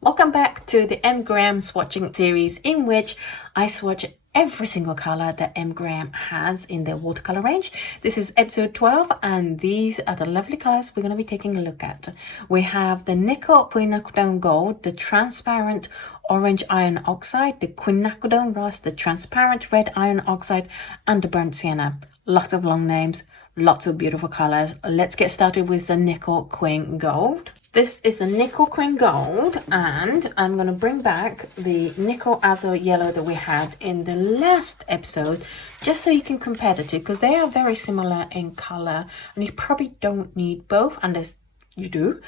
Welcome back to the M. Graham swatching series, in which I swatch every single color that M. Graham has in their watercolor range. This is episode 12, and these are the lovely colors we're going to be taking a look at. We have the Nickel Quinacridone Gold, the transparent Orange Iron Oxide, the Quinacridone Rust, the transparent Red Iron Oxide, and the Burnt Sienna. Lots of long names, lots of beautiful colors. Let's get started with the Nickel Quin Gold. This is the Nickel Quin Gold, and I'm going to bring back the Nickel Azure Yellow that we had in the last episode, just so you can compare the two, because they are very similar in color, and you probably don't need both unless you do.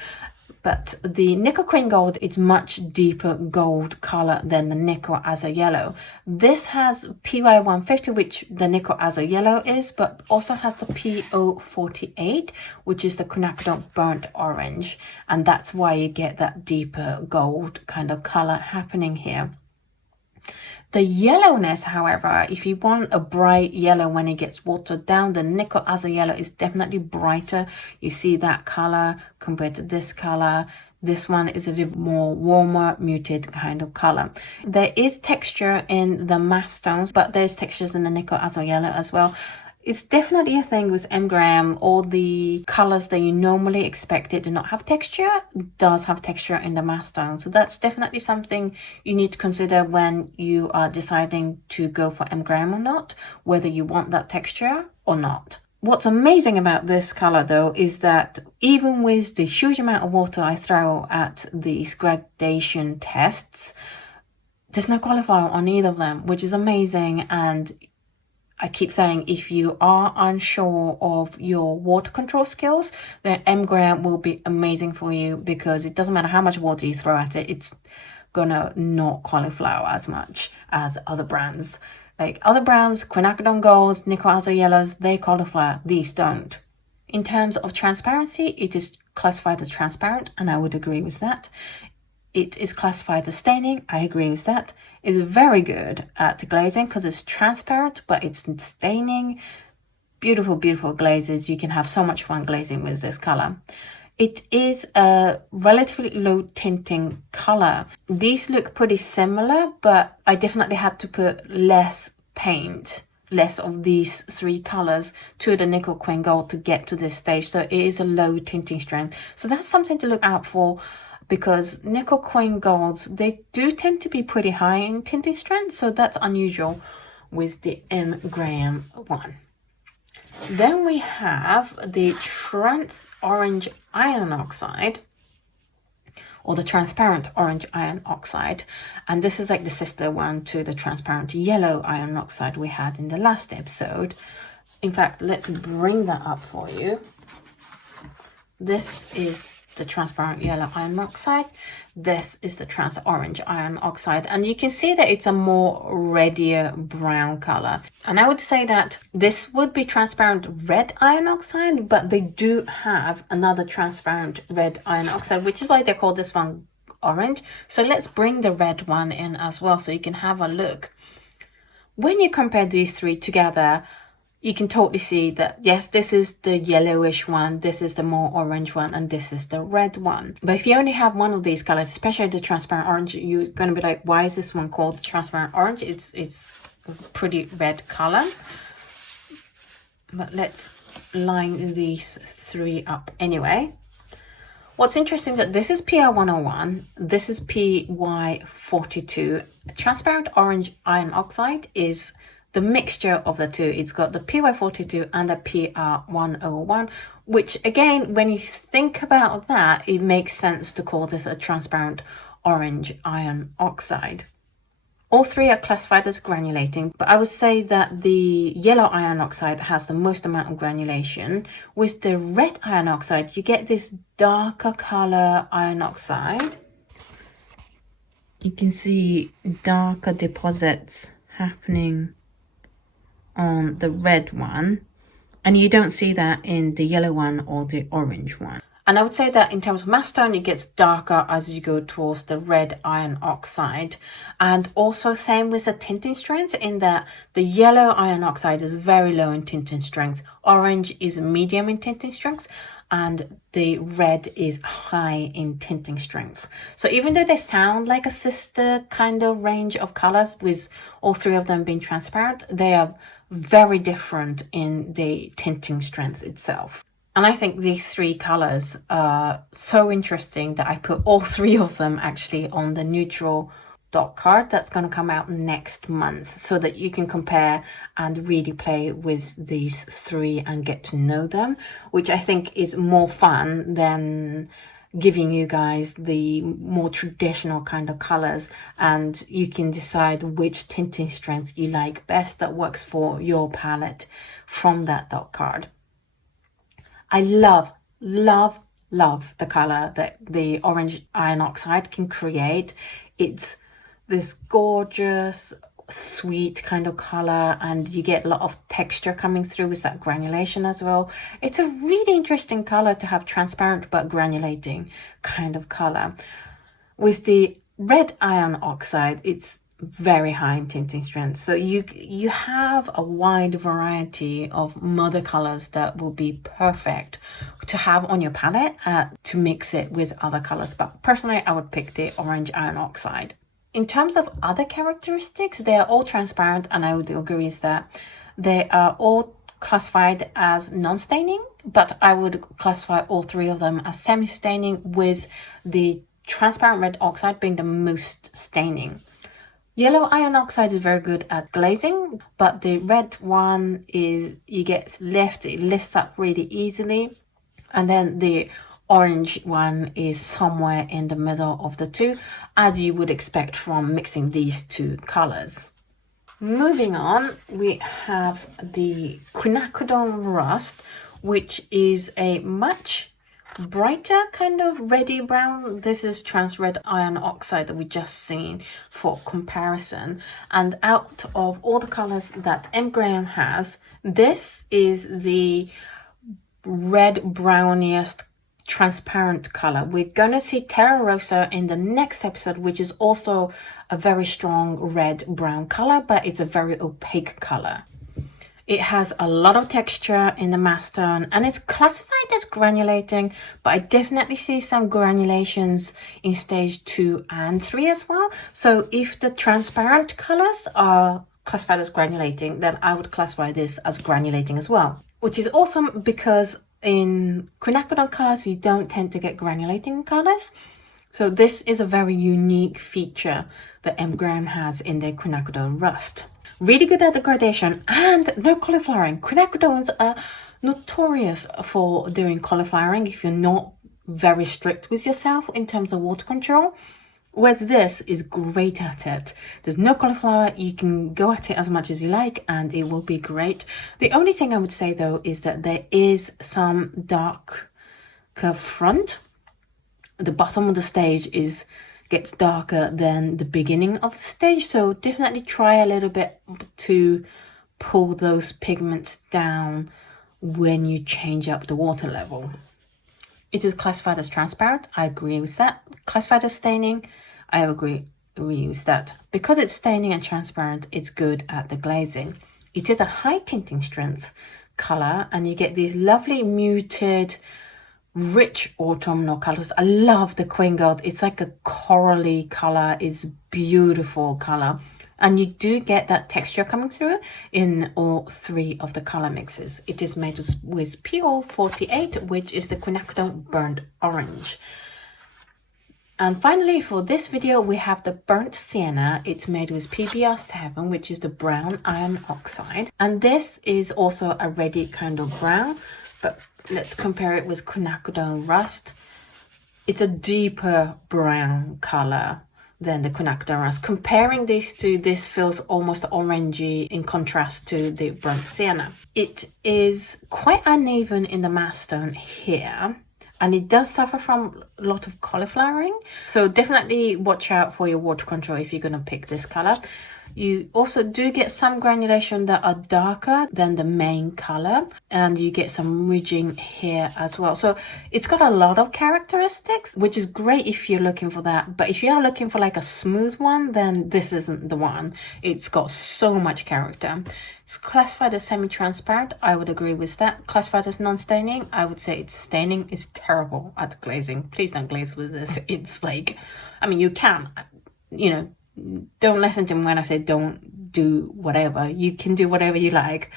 But the Nickel Quin Gold is much deeper gold color than the Nickel Azure Yellow. This has PY150, which the Nickel Azure Yellow is, but also has the PO48, which is the Quinacridone Burnt Orange. And that's why you get that deeper gold kind of color happening here. The yellowness, however, if you want a bright yellow when it gets watered down, the Nickel Azure Yellow is definitely brighter. You see that color compared to this color. This one is a little more warmer, muted kind of color. There is texture in the matte stones, but there's textures in the Nickel Azure Yellow as well. It's definitely a thing with M. Graham. All the colors that you normally expect it to not have texture does have texture in the matte stone. So that's definitely something you need to consider when you are deciding to go for M. Graham or not, whether you want that texture or not. What's amazing about this color though is that even with the huge amount of water I throw at these gradation tests, there's no cauliflower on either of them, which is amazing. And I keep saying, if you are unsure of your water control skills, then M. Graham will be amazing for you, because it doesn't matter how much water you throw at it, it's gonna not cauliflower as much as other brands. Like other brands, Quinacridone Golds, Nickel Azure Yellows, they cauliflower, these don't. In terms of transparency, it is classified as transparent, and I would agree with that. It is classified as staining. I agree with that. It's very good at glazing because it's transparent, but it's staining. Beautiful, beautiful glazes. You can have so much fun glazing with this color. It is a relatively low tinting color. These look pretty similar, but I definitely had to put less paint, less of these three colors to the Nickel Quin Gold to get to this stage. So it is a low tinting strength. So that's something to look out for, because Nickel Quin Golds, they do tend to be pretty high in tinting strength, so that's unusual with the M. Graham one. Then we have the Orange Iron Oxide, or the transparent Orange Iron Oxide, and this is like the sister one to the transparent Yellow Iron Oxide we had in the last episode. In fact, let's bring that up for you. This is the transparent Yellow Iron Oxide. This is the orange Iron Oxide, and you can see that it's a more reddier brown color. And I would say that this would be transparent Red Iron Oxide, but they do have another transparent Red Iron Oxide, which is why they call this one orange. So let's bring the red one in as well, so you can have a look. When you compare these three together, you can totally see that, yes, this is the yellowish one, this is the more orange one, and this is the red one. But if you only have one of these colors, especially the transparent orange, you're going to be like, why is this one called transparent orange? It's a pretty red color. But let's line these three up anyway. What's interesting is that this is PR101, this is PY42. Transparent Orange Iron Oxide is the mixture of the two. It's got the PY42 and the PR101, which again, when you think about that, it makes sense to call this a transparent Orange Iron Oxide. All three are classified as granulating, but I would say that the Yellow Iron Oxide has the most amount of granulation. With the Red Iron Oxide, you get this darker color iron oxide. You can see darker deposits happening on the red one, and you don't see that in the yellow one or the orange one. And I would say that in terms of matte tone, it gets darker as you go towards the Red Iron Oxide. And also same with the tinting strength, in that the Yellow Iron Oxide is very low in tinting strength. Orange is medium in tinting strength. and the red is high in tinting strengths. So even though they sound like a sister kind of range of colors, with all three of them being transparent, they are very different in the tinting strengths itself. And I think these three colors are so interesting that I put all three of them actually on the neutral dot card that's going to come out next month, so that you can compare and really play with these three and get to know them, which I think is more fun than giving you guys the more traditional kind of colors, and you can decide which tinting strength you like best that works for your palette from that dot card. I love the color that the Orange Iron Oxide can create. It's this gorgeous, sweet kind of color, and you get a lot of texture coming through with that granulation as well. It's a really interesting color to have, transparent but granulating kind of color. With the Red Iron Oxide, it's very high in tinting strength, so you have a wide variety of mother colors that will be perfect to have on your palette to mix it with other colors. But personally, I would pick the Orange Iron Oxide. In terms of other characteristics, they are all transparent, and I would agree with that. They are all classified as non-staining, but I would classify all three of them as semi-staining, with the transparent red oxide being the most staining. Yellow iron oxide is very good at glazing, but the red one is, you get left, it lifts up really easily. And then the orange one is somewhere in the middle of the two, as you would expect from mixing these two colors. Moving on, we have the Quinacridone Rust, which is a much brighter kind of reddy brown. This is trans red iron oxide that we just seen for comparison. And out of all the colors that M. Graham has, this is the red browniest transparent color. We're gonna see Terra Rosa in the next episode, which is also a very strong red brown color, but it's a very opaque color. It has a lot of texture in the mass tone, and it's classified as granulating, but I definitely see some granulations in stage 2 and 3 as well. So if the transparent colors are classified as granulating, then I would classify this as granulating as well, which is awesome because in quinacridone colors, you don't tend to get granulating colors. So this is a very unique feature that M. Graham has in their Quinacridone Rust. Really good at the gradation and no cauliflowering. Quinacridones are notorious for doing cauliflowering if you're not very strict with yourself in terms of water control. Whereas this is great at it. There's no cauliflower, you can go at it as much as you like and it will be great. The only thing I would say though is that there is some dark curve front. The bottom of the stage gets darker than the beginning of the stage, so definitely try a little bit to pull those pigments down when you change up the water level. It is classified as transparent, I agree with that. Classified as staining, I agree with that. Because it's staining and transparent, it's good at the glazing. It is a high tinting strength color, and you get these lovely muted, rich autumnal colors. I love the Quin Gold. It's like a corally color. It's beautiful color. And you do get that texture coming through in all three of the color mixes. It is made with PO48, which is the Quinacridone Burnt Orange. And finally, for this video, we have the Burnt Sienna. It's made with PBR7, which is the brown iron oxide. And this is also a reddy kind of brown, but let's compare it with Quinacridone Rust. It's a deeper brown color than the Quinacridone Rust. Comparing these two, this feels almost orangey in contrast to the Burnt Sienna. It is quite uneven in the mass tone here, and it does suffer from a lot of cauliflowering. So definitely watch out for your water control if you're going to pick this color. You also do get some granulation that are darker than the main color, and you get some ridging here as well. So it's got a lot of characteristics, which is great if you're looking for that. But if you are looking for like a smooth one, then this isn't the one. It's got so much character. It's classified as semi-transparent. I would agree with that. Classified as non-staining, I would say it's staining. It's terrible at glazing. Please don't glaze with this. It's like, I mean, you can, you know, don't listen to me when I say don't do whatever. You can do whatever you like,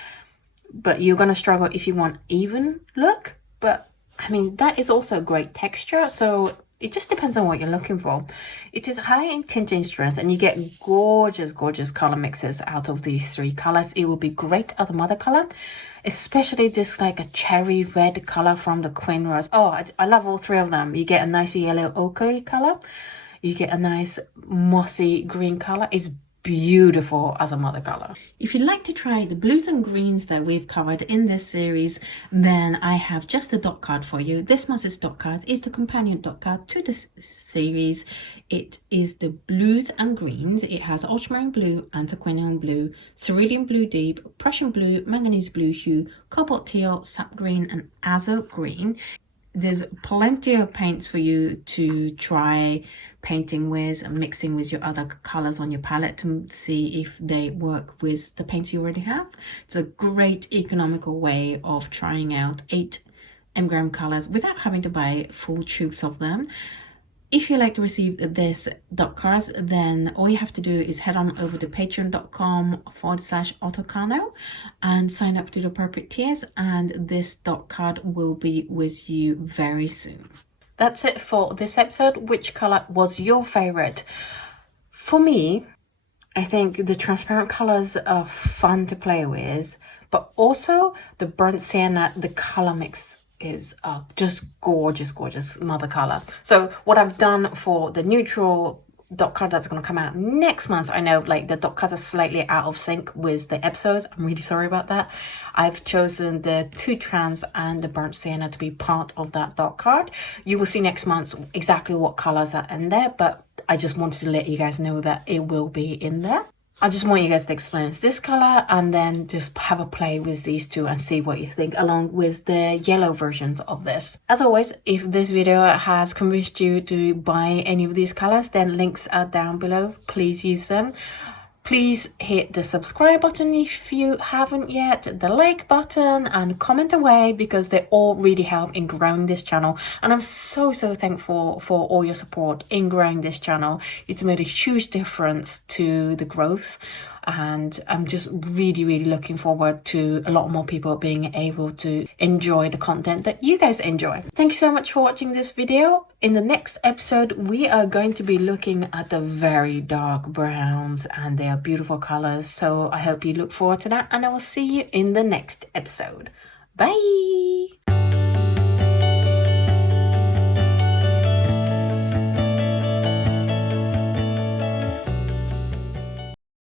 but you're gonna struggle if you want even look. But I mean, that is also a great texture, so it just depends on what you're looking for. It is high in tinting strength, and you get gorgeous color mixes out of these three colors. It will be great at the mother color, especially this like a cherry red color from the Quin Rust. Oh, I love all three of them. You get a nice yellow ochre color, you get a nice mossy green color. It's beautiful as a mother color. If you'd like to try the blues and greens that we've covered in this series, then I have just the dot card for you. This month's dot card is the companion dot card to this series. It is the blues and greens. It has ultramarine blue, anthraquinone blue, cerulean blue deep, Prussian blue, manganese blue hue, cobalt teal, sap green, and azo green. There's plenty of paints for you to try painting with and mixing with your other colors on your palette to see if they work with the paints you already have. It's a great economical way of trying out 8 mg colors without having to buy full tubes of them. If you like to receive this dot cards, then all you have to do is head on over to patreon.com/Oto Kano and sign up to the appropriate tiers, and this dot card will be with you very soon. That's it for this episode. Which color was your favorite? For me, I think the transparent colors are fun to play with, but also the burnt sienna, the color mix is just gorgeous mother color. So what I've done for the neutral dot card that's going to come out next month, I know like the dot cards are slightly out of sync with the episodes. I'm really sorry about that. I've chosen the 2 trans and the burnt sienna to be part of that dot card. You will see next month exactly what colors are in there, but I just wanted to let you guys know that it will be in there. I just want you guys to experience this color and then just have a play with these two and see what you think along with the yellow versions of this. As always, if this video has convinced you to buy any of these colors, then links are down below. Please use them. Please hit the subscribe button if you haven't yet, the like button, and comment away because they all really help in growing this channel. And I'm so thankful for all your support in growing this channel. It's made a huge difference to the growth, and I'm just really looking forward to a lot more people being able to enjoy the content that you guys enjoy. Thank you so much for watching this video. In the next episode, we are going to be looking at the very dark browns, and they are beautiful colors. So I hope you look forward to that, and I will see you in the next episode. Bye!